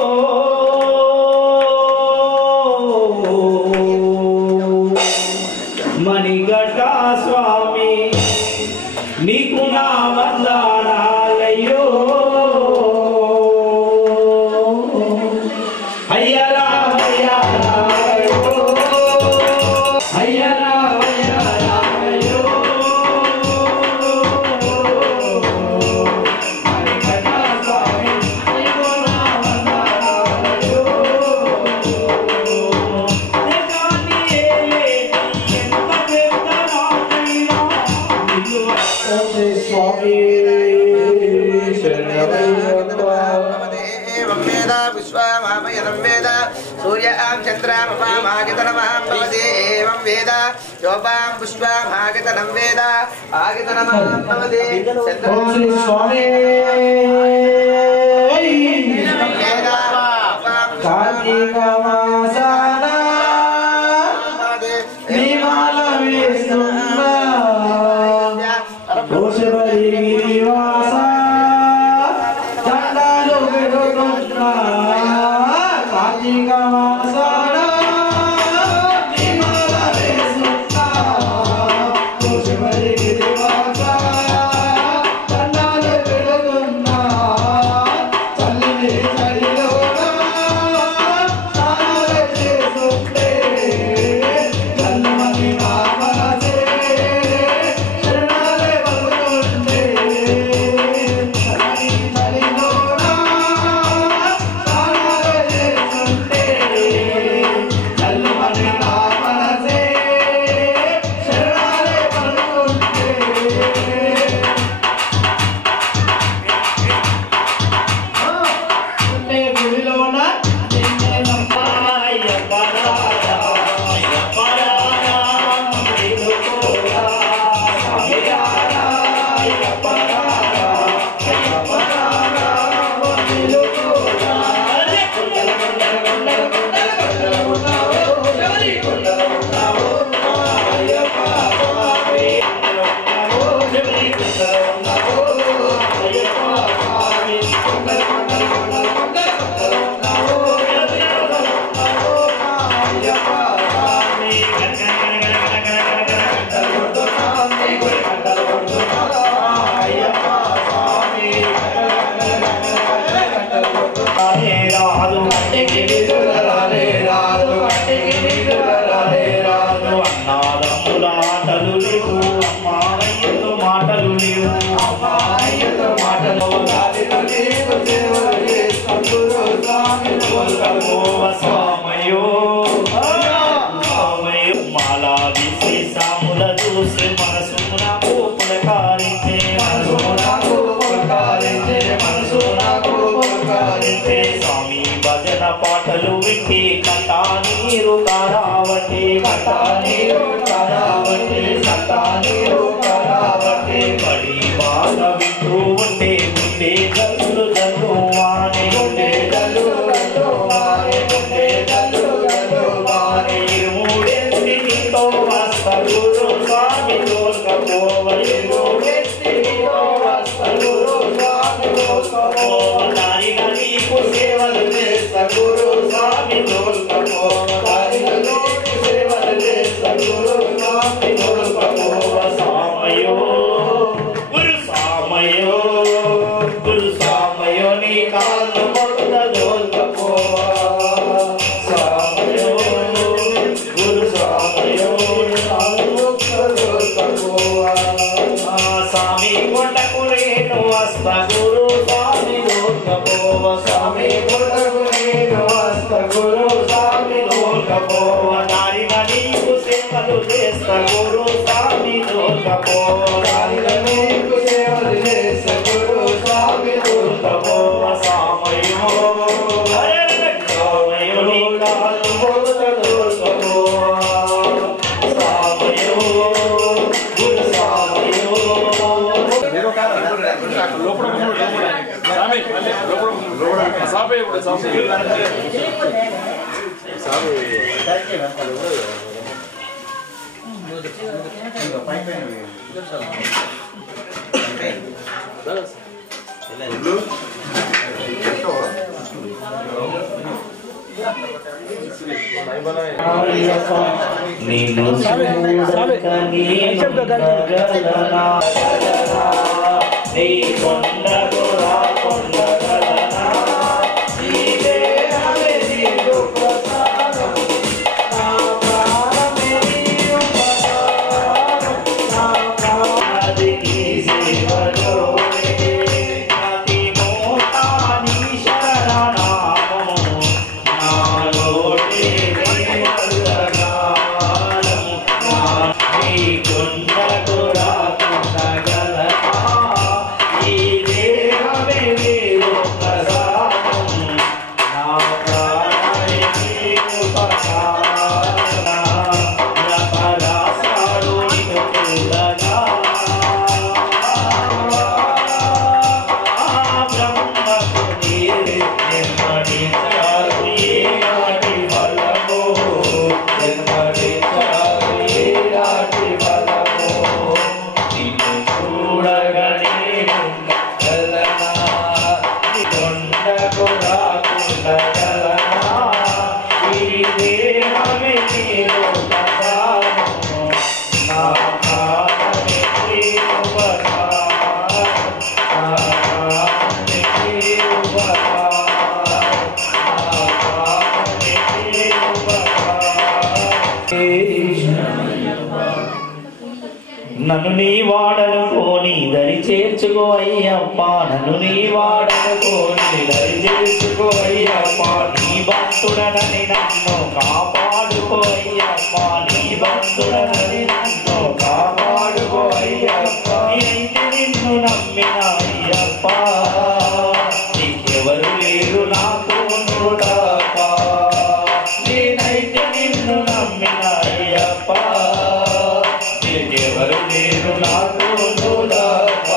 మణిగట స్వామి నీకు నా వందనాలయ్యో అయ్యా రామయ్యా రామయ్యో అయ్యా రామయ్యా రామయ్యో चंद्रामपामागितनमां वेद योपां पुष्पामागितनं वेद आगितनमां भवति श्री स्वामी कार्तिक मासाना निमाल विष्णुना दोषबली गिरिवासा चंडालो विरुद्धा कार्तिक मासाना निमाल विष्णुना నన్ను నీ వాడనుకోని దరి చేర్చుకో అయ్యప్ప, నన్ను నీ వాడనుకోని దరి చేర్చుకో అయ్యప్ప, నీ భక్తుడనని నన్ను కాపాడుకో అయ్యప్ప, నీ భక్తుడనని నన్ను కాపాడుకో అయ్యప్ప, నేనైతే నిన్ను నమ్మిన అయ్యప్ప, నీకెవరు లేరు నాకు నువ్వు తప్ప, నేనైతే నిన్ను నమ్మిన అయ్యప్ప, ఎవరు లేరు నాకు నువ్వు తప్ప,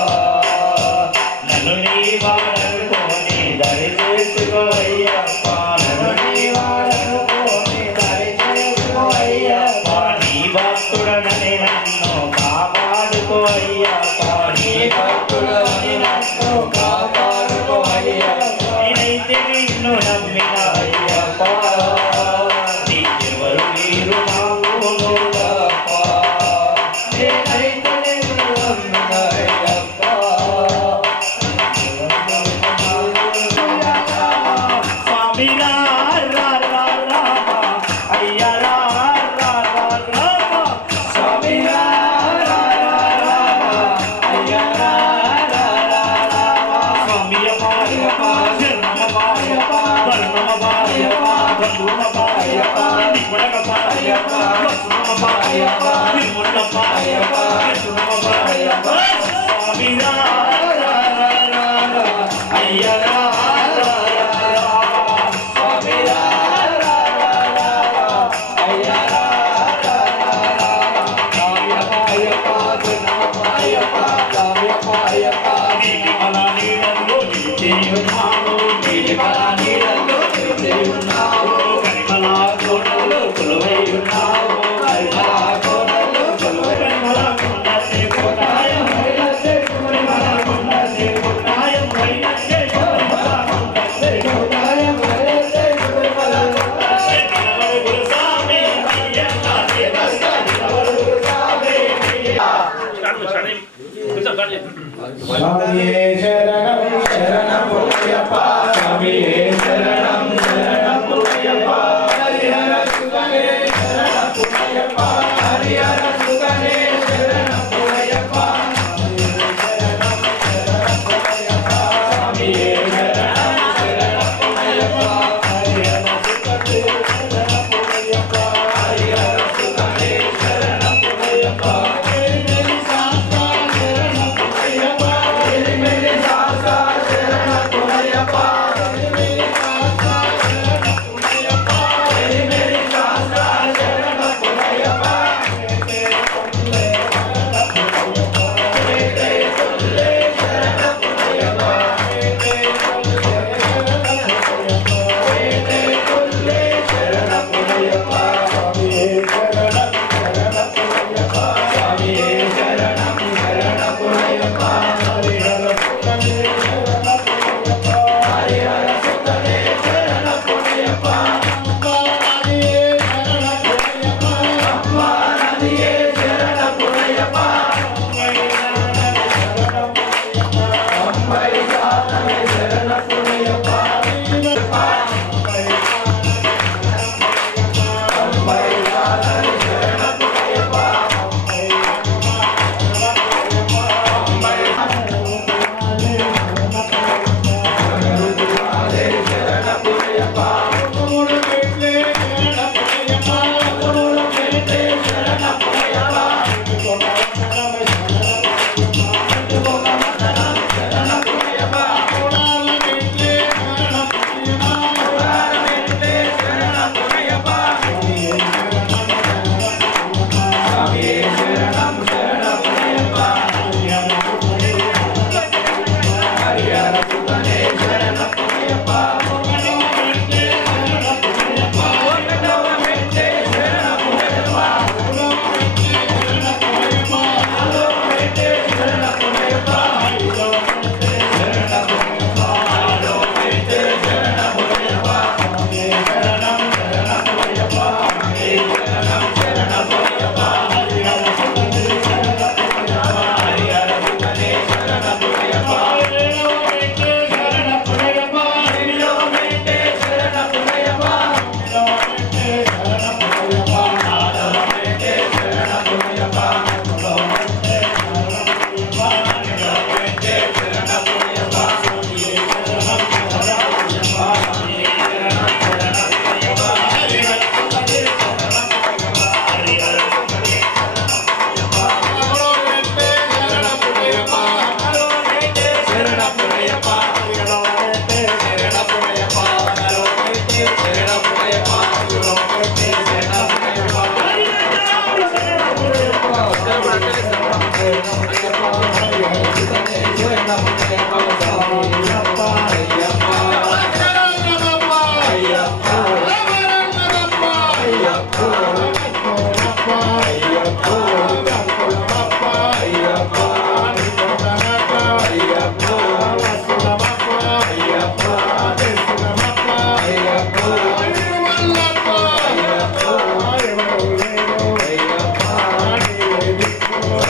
నన్ను నీ వాడనుకోని దరి చేర్చుకో అయ్యప్ప, నన్ను నీ వాడనుకోని దరి చేర్చుకో అయ్యప్ప, నీ భక్తుడనని నన్ను కాపాడుకో అయ్యప్ప, నీ భక్తుడనని నన్ను కాపాడుకో అయ్యప్ప, నేనైతే నిన్ను నమ్మిన అయ్యప్ప, నీకెవరు లేరు నాకు నువ్వు తప్ప, కొలువై ఉన్నావు స్వామియే శరణం శరణమయ్యప్ప స్వామియే శరణం శరణమయ్యప్ప హరిహర సుతనే శరణమయ్యప్ప హరిహర సుతనే శరణమయ్యప్ప స్వామియే శరణం శరణమయ్యప్ప హరిహర సుతనే శరణమయ్యప్ప హరిహర సుతనే శరణమయ్యప్ప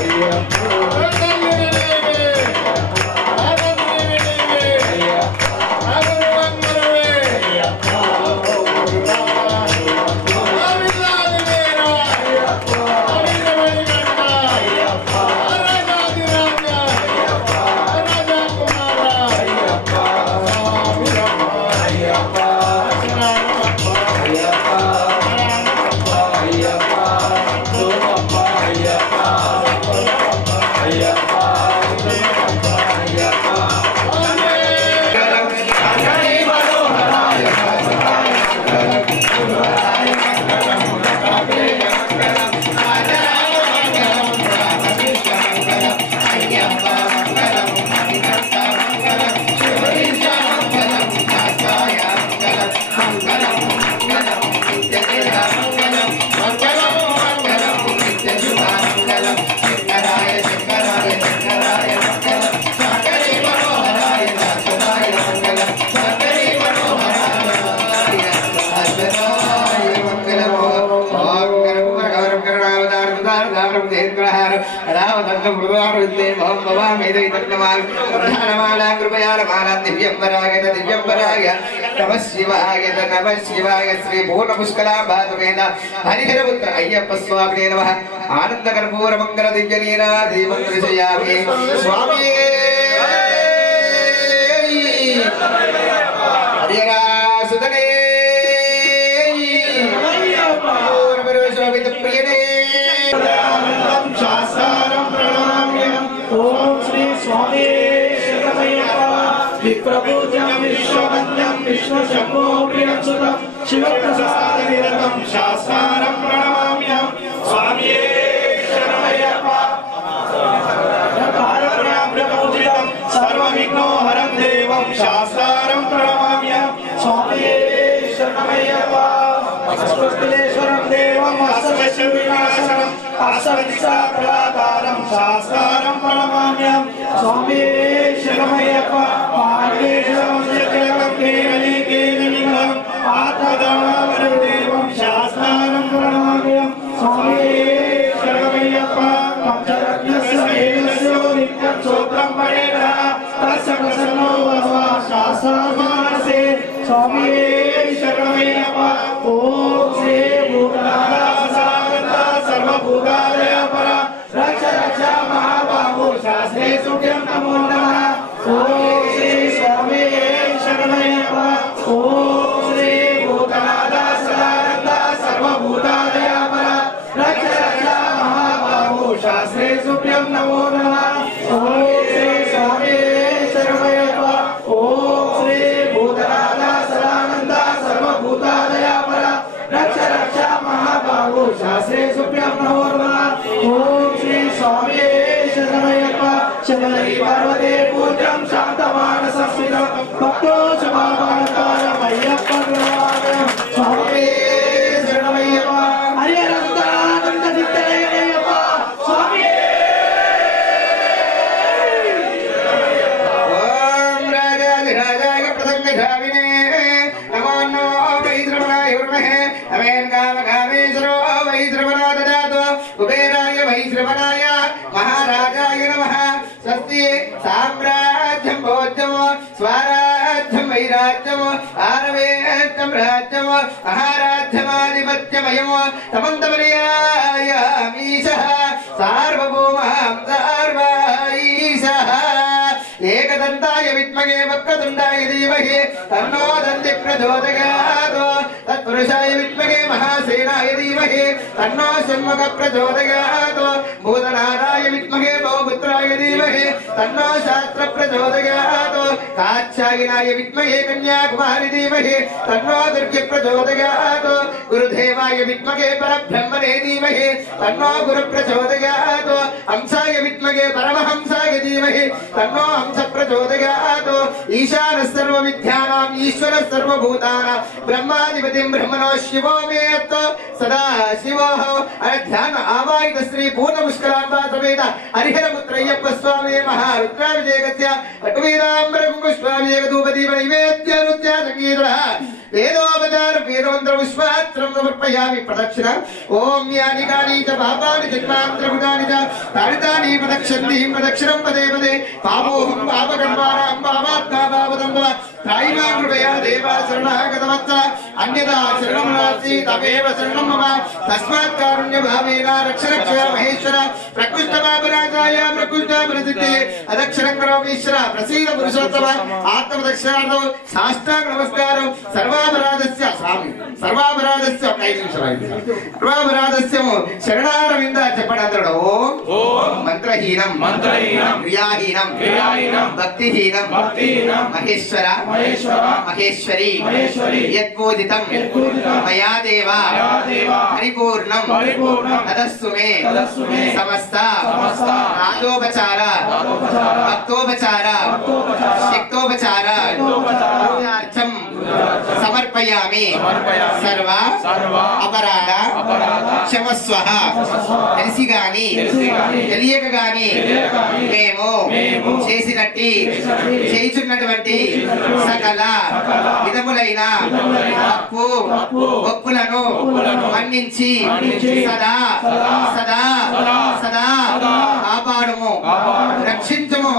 Ayyappa స్తోత్రం చేతులహారు రామదండం మృగారుద్దే మహం భవామేదైతన్నమాల్ ప్రధానమాలా కృపయాలమాలా దివ్యంబరాయ నమః శివాయ శ్రీ పూర్ణ పుష్కలాంబాతువేద హరిహరపుత్ర అయ్యప్ప స్వామినే నమః ఆనందకర్పూర మంగళ దివ్య నీరాదీపం దర్శయామి స్వామి హరిహరాసుతనే ప్రియనే శాస్త్రం ప్రణామ్యం ఓం శ్రీ స్వామి శరణమయ్యప్ప విప్రభూజం విశ్వవంద్యం విష్ణు శంభో ప్రియం సుతం శివప్రసాద నిరతం శాస్త్రం ప్రణామ్యం స్వామి శరణమయ్యప్ప పూజితం సర్వ విఘ్నోహరం దేవం శాస్త్రం ప్రణామ్యం స్వామి శరణమయ్యప్ప అస్వస్థిలేశ్వరం దేవం అస్వశ వినాశనం అస్వవిశాప్రదాతారం శాస్త్రం ప్రణమామ్యం స్వామి శరణమయ్యప్ప పార్వేశ్వరం జగం కేవలి కేవలింగం ఆత్మదానం దేవం శాస్త్రం ప్రణమామ్యం స్వామి శరణమయ్యప్ప పంచరత్నస్య ఏకస్యో నిత్యం సూత్రం పడేన తస్య ప్రసన్నో భవ శాస్త్రమానసే స్వామి శరణమయ్యప్ప ఓం శ్రీ భూతనాథ సర్వభూతాలయ పర రక్ష రక్ష మహాబాహు శాస్త్రే సుఖ్యం నమో నమః ఓం శ్రీ స్వామి శరణమయ్యప్ప ఓం శ్రీ భూతనాథ సదానంద సర్వభూతాలయ పర రక్ష రక్ష మహాబాహు శాస్త్రే సుఖ్యం నమో నమః ఓం శ్రీ స్వామి శరణమయ్యప్ప ఓం శ్రీ భూతనాథ సదానంద సర్వభూతాలయ పర రక్ష రక్ష మహాబాహు శాస్త్రే సుప్రియం నమో నమః ఓం శ్రీ స్వామి శరణమయ్యప్ప శబరి పర్వతే పూజ్యం శాంతమానస స్మితం భక్తో శుభాకారమయ్యప్ప స్వామి శరణమయ్యప్ప హరిహరానంద నిత్యనయ్యప్ప స్వామి ఓం రాజాధిరాజాయ ప్రసంగధావినే నమో నమో వైశ్రవణాయ విద్మహే అమేన్ కామకామేశ్వరో వైశ్రవణో దదాతు కుబేరాయ వైశ్రవణాయ మహారాజాయ నమః స్వస్తి సామ్రాజ్యం భోజ్యం స్వరాజ్యం వైరాజ్యం ఆరవేత్తం రాజ్యం మహారాజ్యమాధిపత్యమయం తమంతమర్యాయ మీశః సార్వభౌమః సార్వాయీశః ఏకదంతాయ విద్మహే వక్రతుండాయ ధీమహి తన్నో దంతి ప్రచోదయాత్ తత్పురుషాయ విద్మహే మహాసేనాయ ధీమహి తన్నో షణ్ముఖ ప్రచోదయాత్ భూతనాథాయ విద్మహే బహుపుత్రాయ ధీమహి తన్నో శాస్త్ర ప్రచోదయాత్ కాత్యాయనాయ విద్మహే కన్యాకుమారి ధీమహి తన్నో దుర్గ ప్రచోదయాత్ గురుదేవాయ విద్మహే పరబ్రహ్మణే ధీమహి తన్నో గురు ప్రచోదయాత్ హంసాయ విద్మహే పరమహంసాయ ధీమహి తన్నో హంస ప్రచోదయాత్ ఈశాన సర్వ విద్యానాం ఈశ్వర సర్వభూతానాం బ్రహ్మాధిపతిం బ్రహ్మణో శివో మేత్ సదా శివో ధ్యాన ఆవాహిత శ్రీ పూర్ణ పుష్కరాంబా సమేత హరిహరపుత్రయ్యప్ప స్వామి మహారుద్రాభిషేకస్య పట్టువీరాంబరం పుష్పాభిషేకధూపదీప నైవేద్య నృత్య సంగీత వేదోపచార వేదోంద్ర పుష్పాత్రం సమర్పయామి ప్రదక్షిణ ఓం యాని కాని చ పాపాని జన్మాంతరభుతాని చ తాడితాని ప్రదక్షంతి ప్రదక్షిణం పదే పదే పాపోహం పాపకర్మాణం పాపాత్మా పాపదం భవ త్రాయిమా కృపయా దేవా శరణాగతవత్సల అన్యదా శరణం నాస్తి తమేవ శరణం మమ తస్మాత్ కారుణ్య భావేన రక్ష రక్ష మహేశ్వర ప్రకృష్ట పాపరాజాయ ప్రకృష్ట ప్రసిద్ధి అదక్షరం కరోమీశ్వర ప్రసీద పురుషోత్తమ ఆత్మదక్షిణార్థం సాష్టాంగ నమస్కారం సర్వాపరాధస్య స్వామి సర్వాపరాధస్య 5 నిమిషాలు సర్వాపరాధస్య శరణారవింద చెప్పడంతడు ఓం మంత్రహీనం క్రియాహీనం భక్తిహీనం మహేశ్వర మహేశ్వరి యత్పూజితం మయా దేవ పరిపూర్ణం తదస్సు మే సమస్త రాజోపచార భక్తోపచార శక్తోపచార పూజార్థం సమర్పయామి సర్వ అపరాధ క్షమస్వః. తెలిసి గాని తెలియక గాని మేము చేసినట్టి చేయుచున్నటువంటి సకల విధములైన తప్పు ఒప్పులను మన్నించి సదా సదా సదా కాపాడుము రక్షించుము.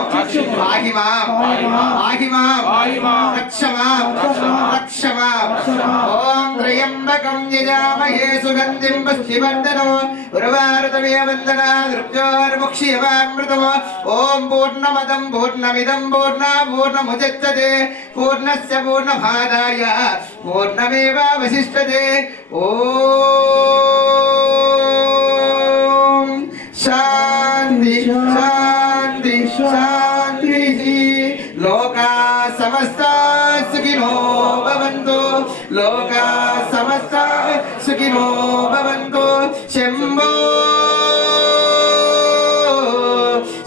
ఓం త్రయంబకం యజామహే సుగంధిం పుష్టివర్ధనం ఉర్వారుతమివ వందనాత్ రుద్యోర్ముక్ష్యవామృతం. ఓం పూర్ణమదం పూర్ణమిదం పూర్ణముదచ్యతే పూర్ణస్య పూర్ణమాదాయ పూర్ణమేవావశిష్యతే. ఓం శాంతి శాంతి శాంతి. లోకా సమస్తా సుఖినో భవంతు. లోకా సమస్తా సుఖినో భవంతు. శంభో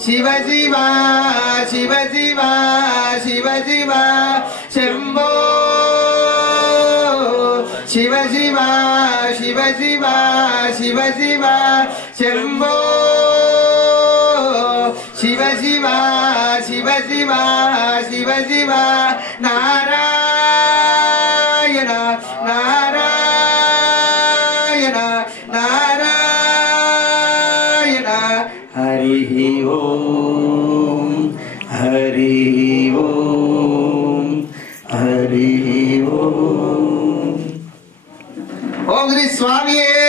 శివ శివ శివ శివ శివ శివ. శంభో శివ శివ శివ శివ శివ శివ. శంభో శివ శివ శివ శివ శివ శివ. నారాయణ నారాయణ నారాయణ. హరి ఓం హరి ఓం హరి ఓం. ఓం శ్రీ స్వామియే